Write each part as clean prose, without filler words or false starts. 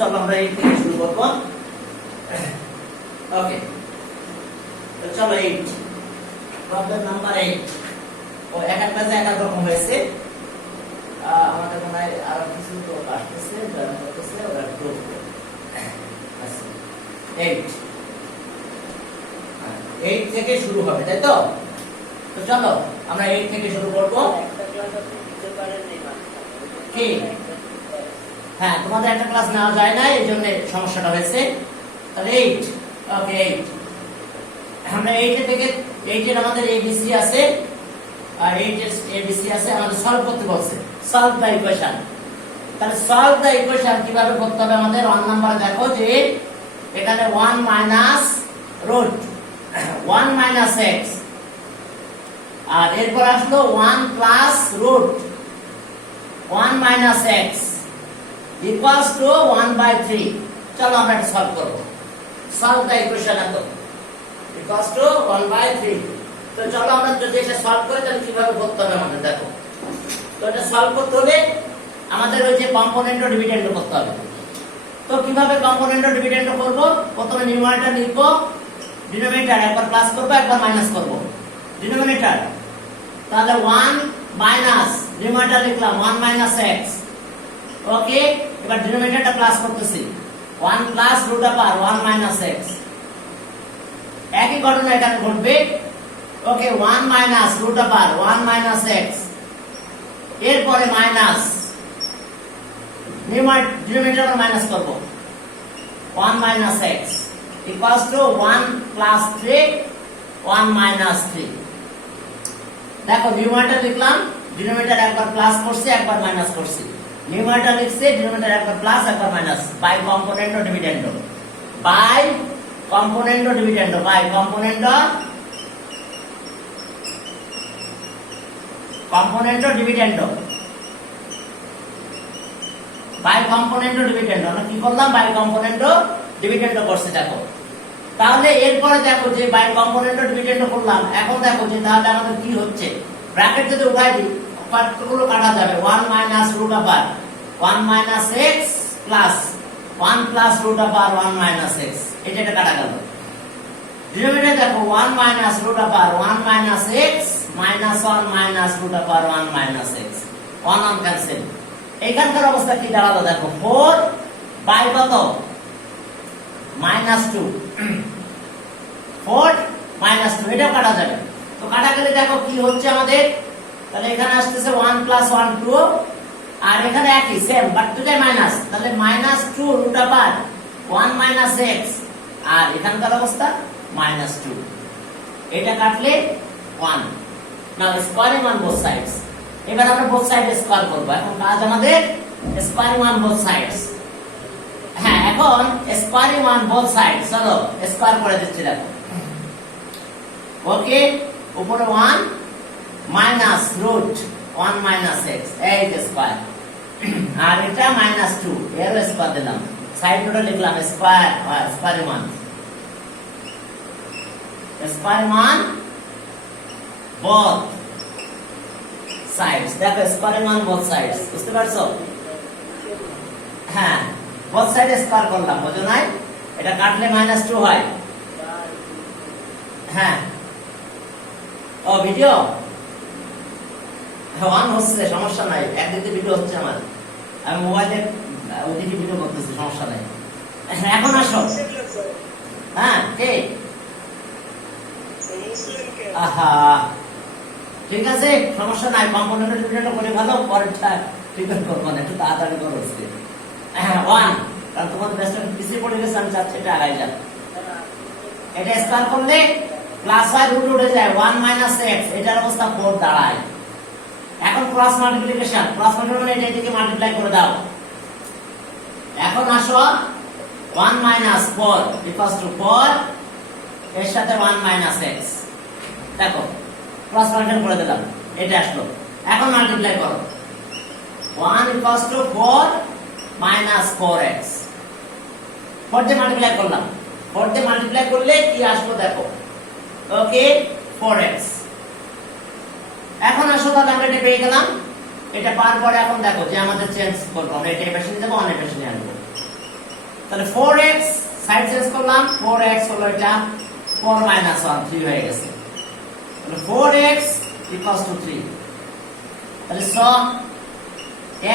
চলো আমরা এই থেকে শুরু করব। ওকে, তো চলো 8 প্রবলেম নাম্বার 8। ও এক এক কাজে এক এক রকম হয়েছে। আমাদের মনে হয় আর কিছু তো আসতেছে, যারা করতেছে ওরা গ্রুপ আচ্ছা 8 থেকে শুরু হবে, তাই তো? তো চলো আমরা 8 থেকে শুরু করব। কি হ্যাঁ, তোমাদের একটা ক্লাস নেওয়া যায় না, এই জন্য সমস্যাটা হয়েছে। তাহলে 8, ওকে 8 আমরা 8 থেকে 8 এর আমাদের এবিসি আছে, আর 8 এর এবিসি আছে, আমাদের সলভ করতে বলছে। Solve the equation. তাহলে সলভ দ্য ইকুয়েশন কিভাবে করতে হবে আমাদের? 1 নাম্বার দেখো যে এখানে 1 মাইনাস রুট 1 মাইনাস x, আর এরপর আসলো 1 plus root 1 minus x equals to 1/3। চলো আমরা এটা সলভ করব। সলভ দ্য ইকুয়েশন এত ইকুয়ালস টু 1/3। তো চলো আমরা যদি এটা সলভ করি তাহলে কিভাবে করতে হবে আমাদের দেখো। তো এটা সলভ করতে হলে আমাদের ওই যে কম্পোনেন্ট ও ডিভিডেন্ড করতে হবে। তো কিভাবে কম্পোনেন্ট ও ডিভিডেন্ড করব? প্রথমে নিউমারেটর লিখব, ডিনোমিনেটর একবার প্লাস করব একবার মাইনাস করব। ডিনোমিনেটর তাহলে 1 মাইনাস, নিউমারেটর লিখলাম 1 মাইনাস x। ওকে, এবার ডিনোমিনেটরটা প্লাস করতেছি 1 plus root upper 1 minus x। একই ঘটনা এখানে ঘটবে। ওকে, 1 minus root upper 1 minus x, এরপরে মাইনাস ডিনোমিনেটর মাইনাস করব 1 minus x equals two 1 plus 3 1 minus 3। দেখো নিউমারেটর লিখলাম, ডিনোমিনেটর একবার প্লাস করছি একবার মাইনাস করছি। নিউমারেটর লিখছে, ডিনোমিনেটর একবার প্লাস একবার মাইনাস। বাই কম্পোনেন্ট ও ডিভিডেন্ড, বাই কম্পোনেন্ট ও ডিভিডেন্ড, বাই কম্পোনেন্ট ও ডিভিডেন্ড, বাই কম্পোনেন্ট ও ডিভিডেন্ড। আমরা কি করলাম? বাই কম্পোনেন্ট ও ডিভিডেন্ড করছি। দেখো তাহলে এরপরে দেখো যে বাই কম্পোনেন্ট ও ডিভিডেন্ড করলাম। এখন দেখো যে তাহলে আমাদের কি হচ্ছে, ব্র্যাকেট যদি উঠাই দিই পার্টগুলো কাটা যাবে। 1 minus root upper 1 minus x plus 1 plus root upper 1 minus x, এটা কাটা গেল। ডিনোমিনেটর দেখো 1 minus root upper 1 minus x minus 1 minus root upper 1 minus x, 1 1 cancel. এখানকার অবস্থা কি দাঁড়ালো দেখো, 4 বাই কত? মাইনাস 2, 4 মাইনাস 2, এটাও কাটা যাবে। তো কাটা গেলে দেখো কি হচ্ছে আমাদের, তাহলে এখানে আসতেছে 1 প্লাস 1 2, আর এখানে একই সেম বাট দুটাই মাইনাস। তাহলে minus 2 root upper 1 minus x, আর এখানকার অবস্থা মাইনাস 2, এটা কাটলে 1। নাও স্কয়ারিং অন বোথ সাইডস। এবার আমরা বোথ সাইড স্কয়ার করব। এখন কাজ আমাদের স্কয়ারিং অন বোথ সাইডস। হ্যাঁ, এখন স্কয়ারিং অন বোথ সাইডস, চলো স্কয়ার করে দিচ্ছি। দেখো ওকে, উপরে 1 মাইনাস রুট 1 মাইনাস x, এই স্কয়ার, আর এটা মাইনাস 2 এর স্কয়ার দিলাম। সাইড নোটে লিখলাম স্কয়ার, স্কয়ারিং অন বোথ সাইডস। দেখো স্কয়ারিং অন বোথ সাইডস, বুঝতে পারছো? হ্যাঁ, বোথ সাইড স্কয়ার করলাম, বুঝো নাই? এটা কাটলে মাইনাস 2 হয়। হ্যাঁ, ও ভিডিও অন হচ্ছে, সমস্যা নাই। একদিকে ভিডিও হচ্ছে আমার, আমি মোবাইলে ওইদিকে ভিডিও করতেছি, সমস্যা নাই। এখন আসো। হ্যাঁ, কে? আহা, ঠিক আছে, সমস্যা নাই। কম্পোনেন্ট ডিভিডেন্ড করে ভালো, পরেরটা প্রিপেয়ার করব না, একটু তাড়াতাড়ি করো। হ্যাঁ 1, কারণ তোমাদের বেস্ট পিছিয়ে পড়ে গেছে, আমি চাচ্ছি এটা আগাই যাক। এটা স্কয়ার করলে প্লাস হয়, রুট উঠে যায় 1 মাইনাস x, এটার অবস্থা 4 দাঁড়ায়। এখন ক্রস মাল্টিপ্লিকেশন, ক্রস মাল্টিপ্লিকেশন এটা এদিকে মাল্টিপ্লাই করে দাও। এখন আসো 1 মাইনাস 4 ইকুয়ালস টু 4, এর সাথে 1 মাইনাস x। দেখো ক্রস মাল্টিপ্লাই করে দিলাম, এটা আসলো। এখন মাল্টিপ্লাই করো, 1 ইকুয়ালস টু 4 মাইনাস 4x। 4 দিয়ে মাল্টিপ্লাই করলাম, 4 দিয়ে মাল্টিপ্লাই করলে কি আসলো দেখো, ওকে 4x। এখন আসো তাহলে আমরা এটা পেয়ে গেলাম। এটা পাওয়ার পরে এখন দেখো যে আমাদের চেঞ্জ করবো, আমরা এটা এপাশে নিয়ে যাবো, অনেক পাশে নিয়ে আনবো। তাহলে 4x সাইড চেঞ্জ করলাম, 4x হলো এটা 4 minus 1 3 হয়ে গেছে। তাহলে 4x equals to 3, তাহলে so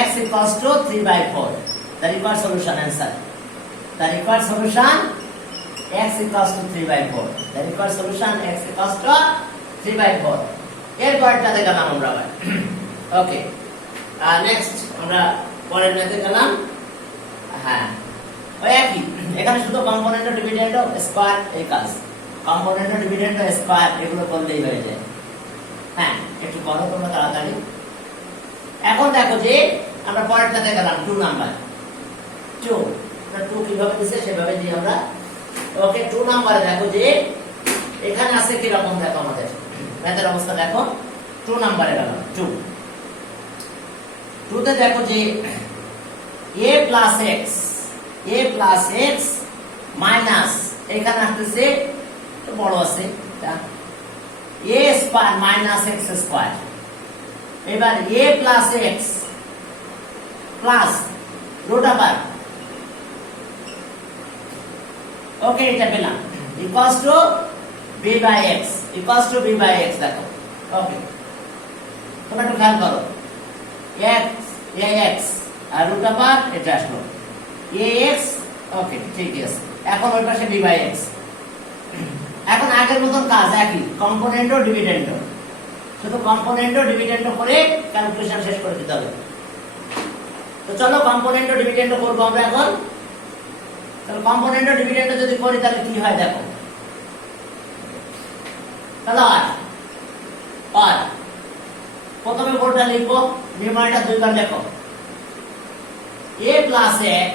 x equals to 3/4, the required solution answer, the required solution x equals to 3/4, the required solution x equals to 3/4। এর পরেরটাতে গেলাম আমরা আবার। ওকে, নেক্সট আমরা পরের ম্যাথে গেলাম। হ্যাঁ, ওই একই, এখানে শুধু কম্পোনেন্ট ও ডিভিডেন্ড ও স্কয়ার এই কাজ, কম্পোনেন্ট ও ডিভিডেন্ড ও স্কয়ার এগুলো করলেই হয়ে যায়। হ্যাঁ, একটু করো তোমরা তাড়াতাড়ি। এখন দেখো যে আমরা পরেরটাতে গেলাম 2 নাম্বার। 2 কিভাবে দিছে সেভাবে দিই আমরা। ওকে, 2 নাম্বারে দেখো যে এখানে আছে কি রকম, দেখো আমাদের ম্যাথের অবস্থা দেখো। 2 নাম্বারে গেলাম, 2 তে দেখো যে a plus x মাইনাস এখানে আসতেছে বড় আছে এটা a square minus x square. এবার a plus x plus root over, okay এটা পেলাম, equals to b by x, equals to b by x দেখো। ওকে, তোমরা একটু খেয়াল করো, x আর রুট ওভার এটা আসলো ax। ওকে, ঠিক আছে, এখন ওই পাশে b by x। এখন আগের মতন কাজ একই, কম্পোনেন্ট ও ডিভিডেন্ড, শুধু কম্পোনেন্ট ও ডিভিডেন্ড করে ক্যালকুলেশন শেষ করে দিতে হবে। তো চলো কম্পোনেন্ট ও ডিভিডেন্ড করব আমরা এখন। তাহলে কম্পোনেন্ট ও ডিভিডেন্ড যদি করি তাহলে কি হয় দেখো। তাহলে আর প্রথমে কোডটা লিখবো, নিউমারেটর দুইবার লেখো, a plus x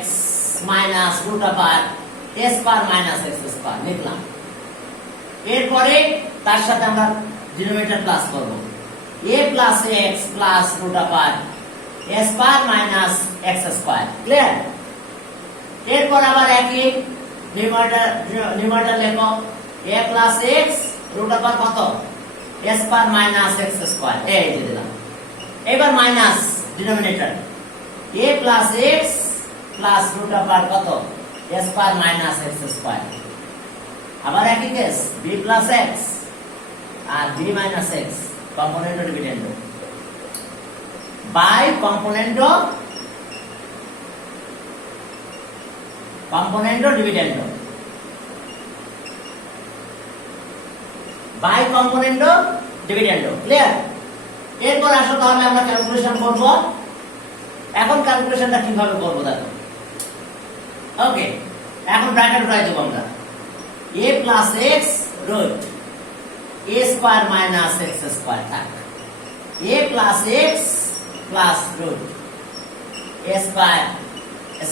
minus root over a square minus x square লিখলাম। এরপরে তার সাথে আমরা ডিনোমিনেটর প্লাস করব, a plus x plus root over a square minus x square, clear? এরপর আবার একই নিউমারেটর লেখো, a plus x root over কত a square minus x square, এই যে দিলাম। এবার minus denominator a plus x plus root over কত a square minus x square, আবার একই কেস b plus x আর b minus x কম্পোনেন্ট ও ডিভিডেন্ড বাই কম্পোনেন্ট ও ডিভিডেন্ড বাই কম্পোনেন্ট ও ডিভিডেন্ড, ক্লিয়ার? এরপর আসো তাহলে আমরা ক্যালকুলেশন করব। এখন ক্যালকুলেশনটা কিভাবে করব দেখো। ওকে, এখন ব্র্যাকেট উঠাই দেব আমরা, a plus x root a square minus x square থাক, a plus x plus root a square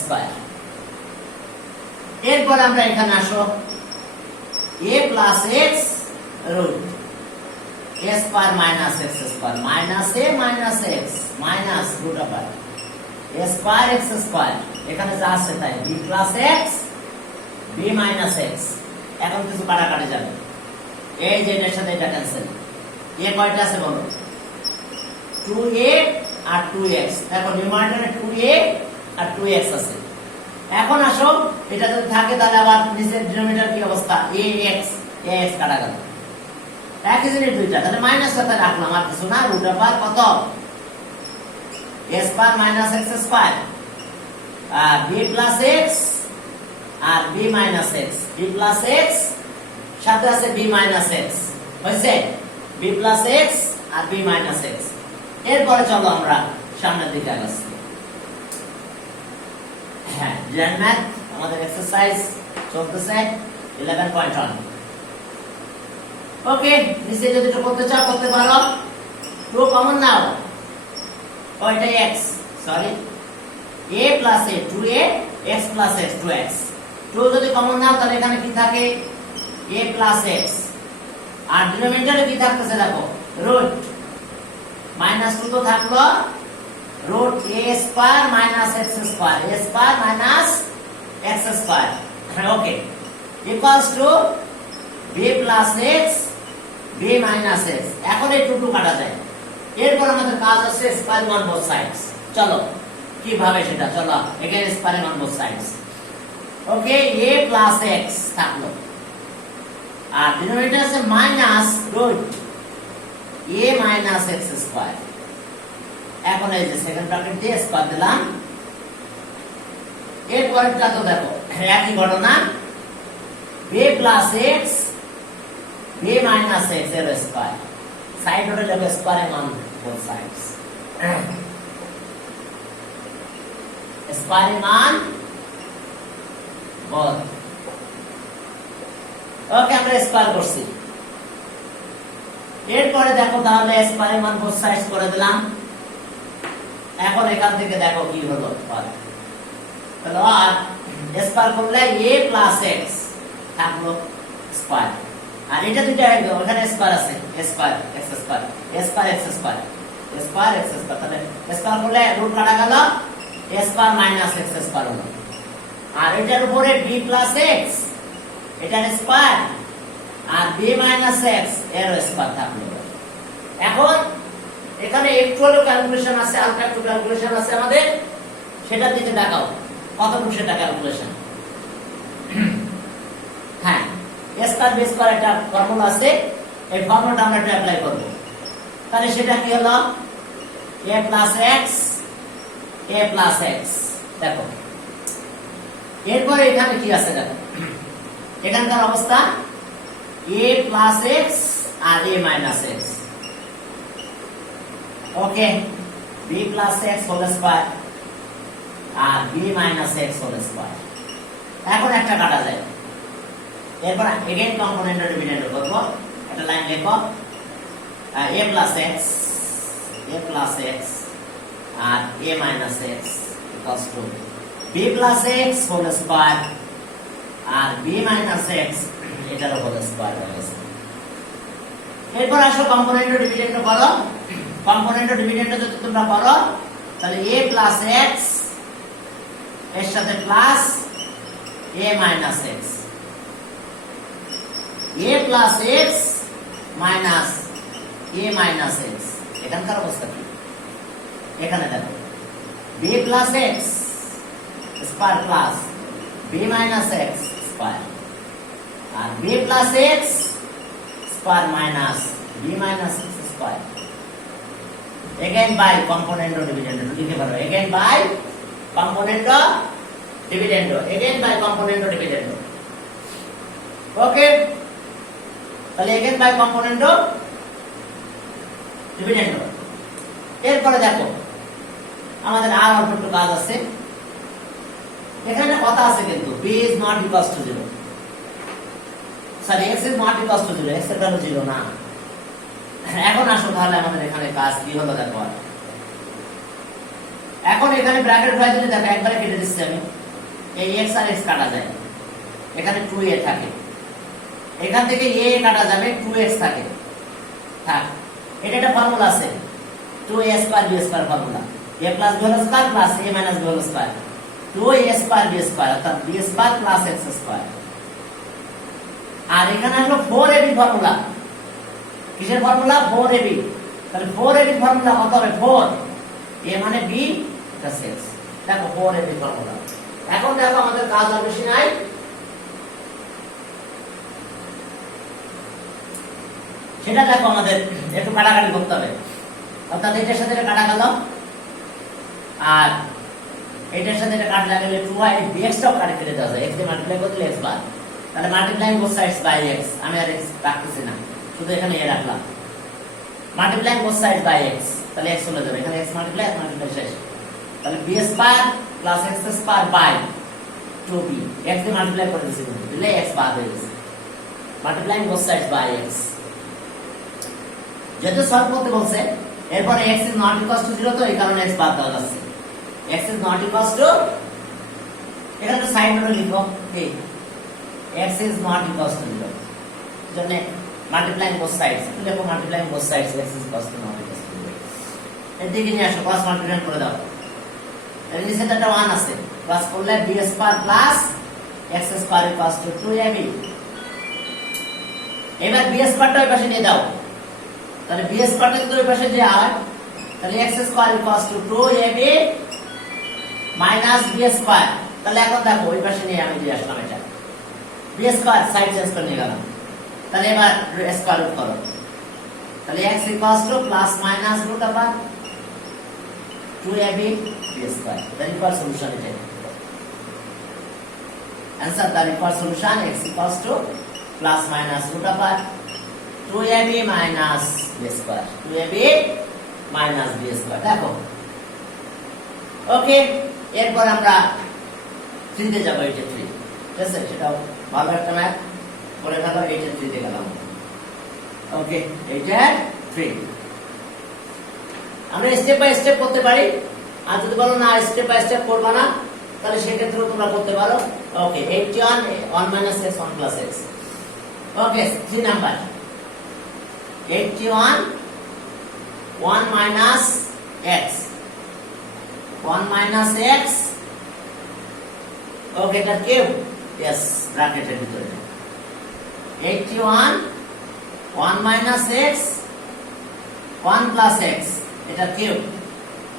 square। এরপর আমরা এখানে আসো, a plus x root a square minus x square minus a minus x minus root over a square x square, এখানে যা আছে তাই b plus x b minus x। এখন কিছু কাটাকাটি যাবে, এই যে এটার সাথে এটা ক্যান্সেল। a কয়টা আছে বলো, 2a আর 2x, দেখো নিউমারেটরে 2a আর 2x আছে। এখন আসো এটা যদি থাকে তাহলে আবার নিচের ডিনোমিনেটর কি অবস্থা, ax কাটা গেল, একই জিনিস দুইটা, তাহলে মাইনাস সাথে রাখলাম আর কিছু না, রুট ওভার কত a square minus x square আর b প্লাস x আর b minus x, b plus x সাথে আছে b মাইনাস x, হয়েছে b প্লাস x আর b মাইনাস x। এরপরে চলো আমরা সামনের দিকে আগাচ্ছি। হ্যাঁ, জেন ম্যাথ আমাদের এক্সারসাইজ চলতেছে 11.1। ওকে, নিচে যদি একটু করতে চাও করতে পারো। 2 কমন নাও, ওইটা x, sorry a plus a 2a x plus x 2x। 2 যদি কমন নাও তাহলে এখানে কি থাকে a plus x, আর ডিনোমিনেটরে কি থাকতেছে দেখো রুট মাইনাস 2 তো থাকলো, root a square minus x square, a square minus x square. Okay, equals to b plus x b minus x। এখন এই 2 কাটা যায়। এরপর আমাদের কাজ আছে স্কয়ারিং অন বোথ সাইডস। চলো কিভাবে সেটা, চলো এখানে squaring on both sides. Okay a plus x থাকলো আর ডিনোমিনেটর আছে minus root a minus x square এখন এই যে সেকেন্ড ব্র্যাকেট দিয়ে স্কয়ার দিলাম এর পরেরটা তো দেখো একই ঘটনা b plus x b minus x এর স্কয়ার সাইড রুটে লিখে স্কয়ারের মান both sides স্কয়ারের মান both ওকে আমরা স্কয়ার করছি এরপরে দেখো তাহলে স্কয়ারের মান both sides করে দিলাম এখন এখান থেকে দেখো কি হলো তাহলে আর স্কয়ার করলে a প্লাস x থাকলো স্কয়ার আর এটা দুটো হয়ে গেল ওখানে স্কয়ার আছে square x square square x square square x square তাহলে স্কয়ার করলে রুট কাটা গেল a square minus x square হলো আর এটার উপরে b প্লাস x এটার স্কয়ার আর b মাইনাস x এর স্কয়ার থাকলো এখন এখানে একটু হলো ক্যালকুলেশন আছে আলফা একটু ক্যালকুলেশন আছে আমাদের সেটা দিতে দেখাও কতটুকু সেটা ক্যালকুলেশন হ্যাঁ a স্কয়ার b স্কয়ার একটা ফর্মুলা আছে এই ফর্মুলাটা আমরা একটু অ্যাপ্লাই করব তাহলে সেটা কি হলো a প্লাস x দেখো এরপরে এখানে কি আছে দেখো এখানকার অবস্থা a প্লাস x আর a minus x okay b plus x whole square আর b minus x whole square এখন একটা কাটা যায় এরপর এগেইন কম্পোনেন্ট ডিভিডেন্ড করব একটা লাইন লেখো a প্লাস x আর a minus x equals to b plus x whole square আর b মাইনাস x এটার হোল স্কয়ার হয়ে গেছে এরপর আসো কম্পোনেন্ট ডিভিডেন্ড করো কম্পোনেন্ট ডিভিডেন্ড যদি তোমরা করো তাহলে a প্লাস x এর সাথে plus a minus x a plus x minus a minus x এখানকার অবস্থা কি এখানে দেখো b plus x square plus b minus x square আর b plus x square minus b minus x square again by component of dividend লিখতে পারো again by component of dividend again by component of dividend okay তাহলে again by component of dividend এরপরে দেখো আমাদের আর অল্প একটু কাজ আছে এখানে কথা আছে কিন্তু b is not equals to 0 sorry x is not equals to 0 x এর ভ্যালু 0 না এখন আসো তাহলে আমাদের এখানে কাজ কি হলো দেখো এখন এখানে ব্র্যাকেট হয় যদি দেখো একবারে কেটে দিচ্ছি আমি এই x আর x কাটা যায় এখানে 2a থাকে এখান থেকে a কাটা যাবে 2x থাকে থাক এটা একটা ফর্মুলা আছে 2a square b square formula a plus b whole square plus a minus b whole square 2a square b square অর্থাৎ b square plus x square আর এখানে হলো 4ab ফর্মুলা কিসের ফর্মুলা 4ab তাহলে 4ab ফর্মুলা কত হবে 4 a মানে b plus x দেখো 4ab ফর্মুলা এখন দেখো আমাদের কাজ আর বেশি নাই সেটা দেখো আমাদের একটু কাটাকাটি করতে হবে অর্থাৎ এটার সাথে এটা কাটা গেল আর এটার সাথে এটা কাটা গেলে 2y dx টাও কাটে ফেলে দেওয়া যায় x দিয়ে মাল্টিপ্লাই করলে x বার তাহলে multiplying both sides by x আমি আর x রাখতেছি না শুধু এখানে এ রাখলাম multiplying both sides by x তাহলে x চলে যাবে এখানে x মাল্টিপ্লাই শেষ তাহলে b square plus x square by 2b x দিয়ে মাল্টিপ্লাই করে দিছি দিলে x বাদ হয়ে গেছে multiplying both sides by x যেহেতু সলভ করতে বলছে এরপরে x is not equals to 0 তো এই কারণে x বাদ দেওয়া যাচ্ছে x is not equals to এখানে তো সাইড নোটে লিখো কি x is not equals to 0 জন্য মাল্টিপ্লাইং both sides লিখো multiplying both sides x is equals to not equals to 0 এদিকে নিয়ে আসো ক্রস মাল্টিপ্লাই করে দাও এর নিচে একটা 1 আছে ক্রস করলে b square plus x square equals to 2ab এবার b স্কয়ারটা ওই পাশে নিয়ে দাও তাহলে b স্কয়ারটা যদি ওই পাশে যায় তাহলে x square equals to 2ab minus b square তাহলে এখন দেখো ওই পাশে নিয়ে আমি দিয়ে আসলাম এটা বি স্কয়ার সাইড চেঞ্জ করে নিয়ে গেলাম তাহলে এবার স্কয়ার রুট করো তাহলে x equals to plus minus root over 2ab B square that equal solution এটা answer the required solution x equals to plus minus root over 2ab minus b square 2ab minus b square দেখো ওকে এরপর আমরা 3 তে যাব 83 ঠিক আছে সেটাও ভালো একটা ম্যাথ করে ফেলো 83 তে গেলাম ওকে 83 আমরা স্টেপ বাই স্টেপ করতে পারি আর যদি বলো না স্টেপ বাই স্টেপ করবা না তাহলে সেই ক্ষেত্রে তোমরা করতে পারো ওকে 81 1 minus x 1 plus x ওকে 3 number 81 1 minus x 1 minus x ওকে এটা কিউব यस ব্র্যাকেটের ভিতরে 81 1 minus x 1 plus x এটা কিউব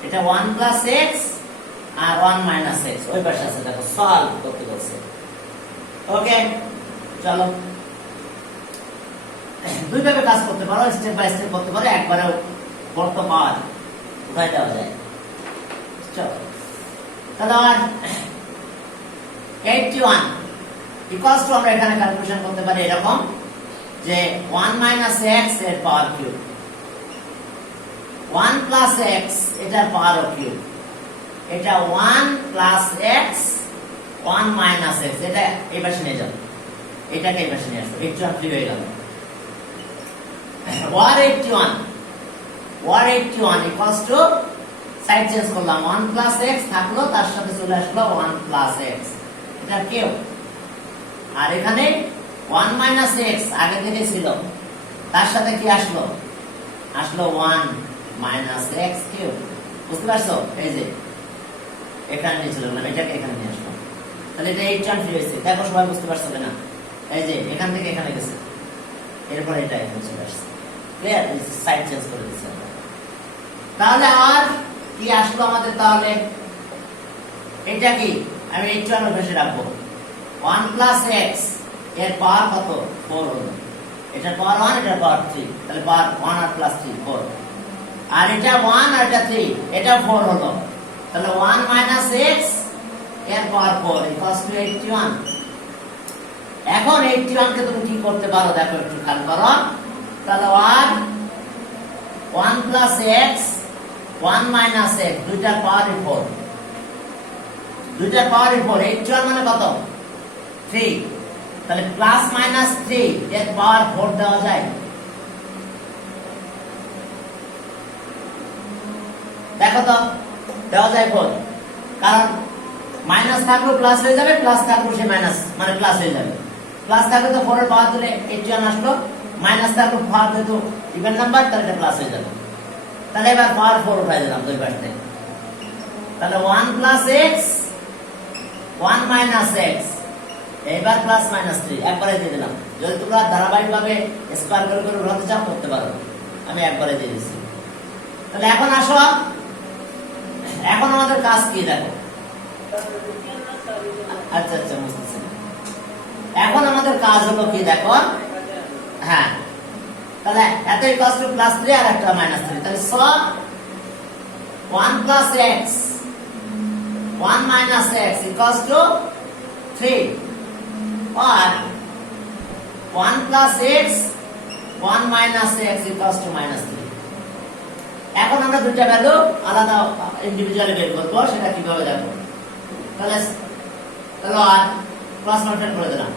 এটা 1 plus x আর 1 minus x ওই পাশে আছে দেখো সলভ করতে বলছে ওকে চলো দুই ভাবে কাজ করতে পারো স্টেপ বাই স্টেপ করতে পারো একবারে করতে পার উঠাই দেওয়া যায় চলো তাহলে আর 81 ইকুয়ালস টু আমরা এখানে ক্যালকুলেশন করতে পারি এরকম যে 1 minus x এর পাওয়ার কিউব 1 plus x এটার পাওয়ার কিউব এটা 1 plus x 1 minus x এটা এই পাশে নিয়ে যাও এটাকে এই পাশে নিয়ে আসো 81 ফ্রি হয়ে গেল war 81 equals to side change করলাম 1 plus x থাকলো তার সাথে চলে আসলো 1 plus x এটা কিউব আর এখানে 1 minus x আগে থেকে ছিল তার সাথে কি আসলো 1 minus x কিউব বুঝতে পারছো এই যে এখানে নিয়ে চলে গেলাম এটাকে এখানে নিয়ে আসলাম তাহলে এটা 81 ফ্রি হয়েছে দেখো সবাই বুঝতে পারছো না এই যে এখান থেকে এখানে গেছে এরপর এটা এখানে চলে আসছে ক্লিয়ার সাইড চেঞ্জ করে দিচ্ছি তাহলে আর কি আসলো আমাদের তাহলে এটা কি আমি 81 এর পাশে রাখবো 1 plus x এর পাওয়ার কত 4 হলো এটার পাওয়ার 1 এটার পাওয়ার 3 তাহলে পাওয়ার 1 আর প্লাস 3 4 আর এটা 1 আর এটা 3 এটা 4 হলো তাহলে 1 minus x এর পাওয়ার 4 equals to 81 এখন 81 কে তুমি কি করতে পারো দেখো একটু খেয়াল করো তাহলে 1 plus x 1 minus x দুইটার পাওয়ার 4 দুইটার পাওয়ার 4 81 মানে কত 3 তাহলে প্লাস মাইনাস 3 এর পাওয়ার 4 দেওয়া যায় দেখো তো দেওয়া যায় 4 কারণ মাইনাস থাকলে প্লাস হয়ে যাবে প্লাস থাকলে সে মাইনাস মানে প্লাস হয়ে যাবে প্লাস থাকলে তো 4 এর পাওয়ার দিলে 81 আসলো মাইনাস থাকলে পাওয়ার দিলে তো ইভেন নাম্বার তাহলে এটা প্লাস হয়ে যাবে তাহলে এবার পাওয়ার 4 উঠাই দিলাম দুই পাশ থেকে তাহলে 1 plus x 1 minus x এবার প্লাস মাইনাস 3 একবারে দিয়ে দিলাম যদি তোমরা ধারাবাহিকভাবে স্কয়ার করে করে উঠাতে চাও করতে পারো আমি একবারে দিয়ে দিয়েছি তাহলে এখন আসো এখন আমাদের কাজ কি দেখো আচ্ছা আচ্ছা বুঝতেছি এখন আমাদের কাজ হলো কি দেখো হ্যাঁ তাহলে এত ইকুয়ালস টু প্লাস 3 আর একটা মাইনাস 3 তাহলে সব 1 plus x 1 minus x equals to 3 or 1 plus x 1 minus x equals to minus 3 এখন আমরা দুটো ভ্যালু আলাদা ইন্ডিভিজুয়ালি বের করব সেটা কিভাবে দেখো তাহলে আর ক্রস মাল্টিপ্লাই করে দিলাম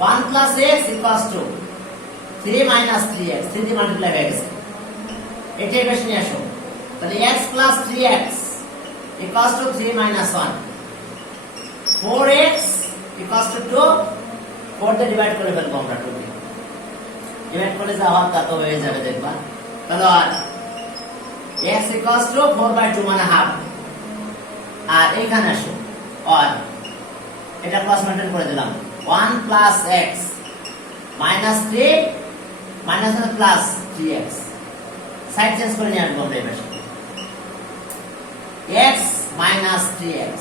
1 plus x equals to 3 minus 3x 3 দিয়ে মাল্টিপ্লাই হয়ে গেছে এটাই বেশি নিয়ে আসো তাহলে x plus 3x equals to 3 minus 1 4x equals to 2 4 দিয়ে ডিভাইড করে ফেলবো আমরা 2 দিয়ে ডিভাইড করে যা হবে তা তো হয়ে যাবে দেখবা তাহলে আর x equals to 4/2 মানে হাফ আর এখানে আসো আর এটা প্লাস মেনটেন করে দিলাম 1 plus x minus 3 minus plus 3x side change করে নিয়ে আসবো আমরা এই পাশে x minus 3x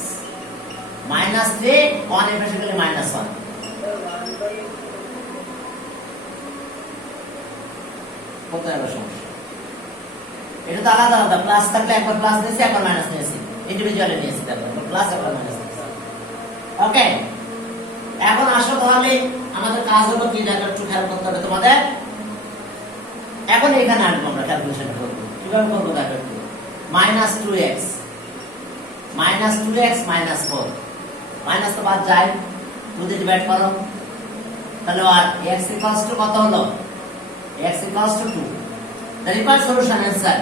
-3 1 এর পাশে গেলে -1 কত হবে সমস্যা? এটা তো আলাদা আলাদা, প্লাস থাকলে একবার প্লাস নিয়েছি একবার মাইনাস নিয়েছি, ইন্ডিভিজুয়ালি নিয়েছি, একবার প্লাস একবার মাইনাস নিয়েছি। ওকে, এখন আসো তাহলে আমাদের কাজ হলো কি, এটা একটু খেয়াল করতে হবে তোমাদের। এখন এখানে আসবো আমরা, ক্যালকুলেশন করব। কিভাবে করবো দেখো একটু। -2x -4 মাইনাস তো বাদ যায়, 2 দিয়ে ডিভাইড করো, তাহলে আর x ইকুয়ালস টু কত হলো? x equals two 2। The required solution answer,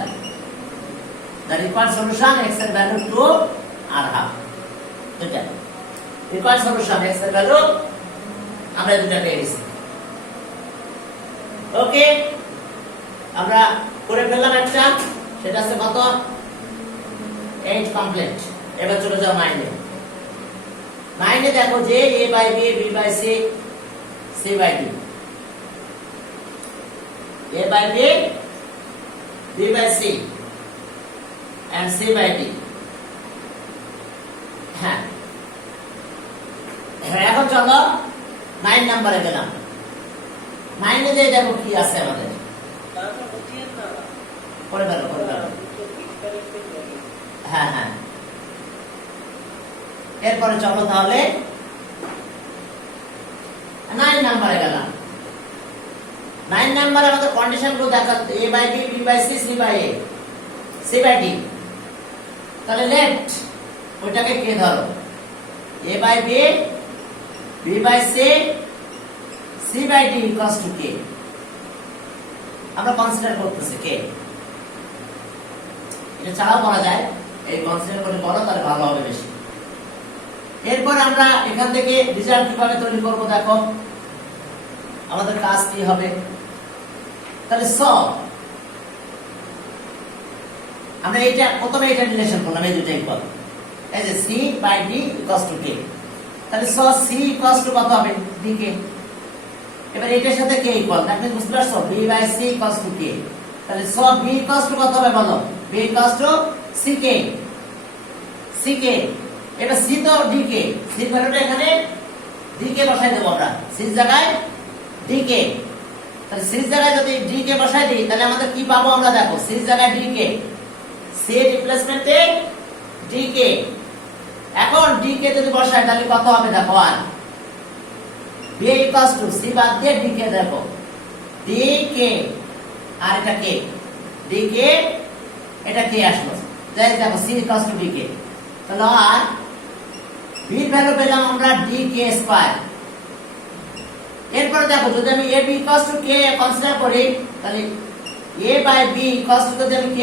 the required solution x এর ভ্যালু 2 আর হাফ, এটা required solution x এর ভ্যালু আমরা দুটো পেয়ে গেছি। ওকে, আমরা করে ফেললাম একটা, সেটা আছে কত? 8 কমপ্লিট। এবার চলে যাও 9 এ। 9 এ দেখো যে a by b, b by c, c by d, a by b, b by c and c by d। হ্যাঁ, এখন চলো 9 নম্বরে গেলাম। 9 এ যে দেখো কি আছে আমাদের, করে ফেলো। হ্যাঁ হ্যাঁ, এরপরে চলো তাহলে 9 নম্বরে গেলাম। 9 নম্বরে আমাদের কন্ডিশন গুলো দেখা, a by b, b by c, c by a, c by d। তাহলে লেফট ওইটাকে কে ধরো, a by b, b by c, c by d equals to k। আমরা কনসিডার করতেছি k, এটা ছাড়াও করা যায়, এই কনসিডার করে করো তাহলে ভালো হবে বেশি। এরপর আমরা এখান থেকে রেজাল্ট কিভাবে তৈরি করব দেখো, আমাদের কাজ কি হবে। তাহলে সব আমরা এটা প্রথমে এটা রিলেশন করলাম, এই দুটো ইকুয়াল, এই যে c by d equals to k। তাহলে সব c ইকুয়ালস টু কত হবে? dk। এবার এটার সাথে k ইকুয়াল, আপনি বুঝতে পারছো, b by c equals to k। তাহলে সব b ইকুয়ালস টু কত হবে বলো? b equals two ck, ck। এবার c তো dk, c এর ভ্যালুটা এখানে dk বসাই দেব আমরা, c এর জায়গায় dk। তাহলে c এর জায়গায় যদি dk বসাই দিই তাহলে আমাদের কি পাবো আমরা দেখো, c এর জায়গায় dk, c এর রিপ্লেসমেন্টে dk। এখন dk যদি বসাই তাহলে কত হবে দেখো, আর b ইকুয়ালস টু c বাদ দিয়ে dk, দেখো dk আর এটা k, dk এটা k আসলো, তাই দেখো c ইকুয়ালস টু dk। তাহলে আর b এর ভ্যালু পেলাম আমরা dk স্কয়ার। এরপর দেখো যদি আমি a b equals to k consider করি, তাহলে a by b equals to যদি আমি k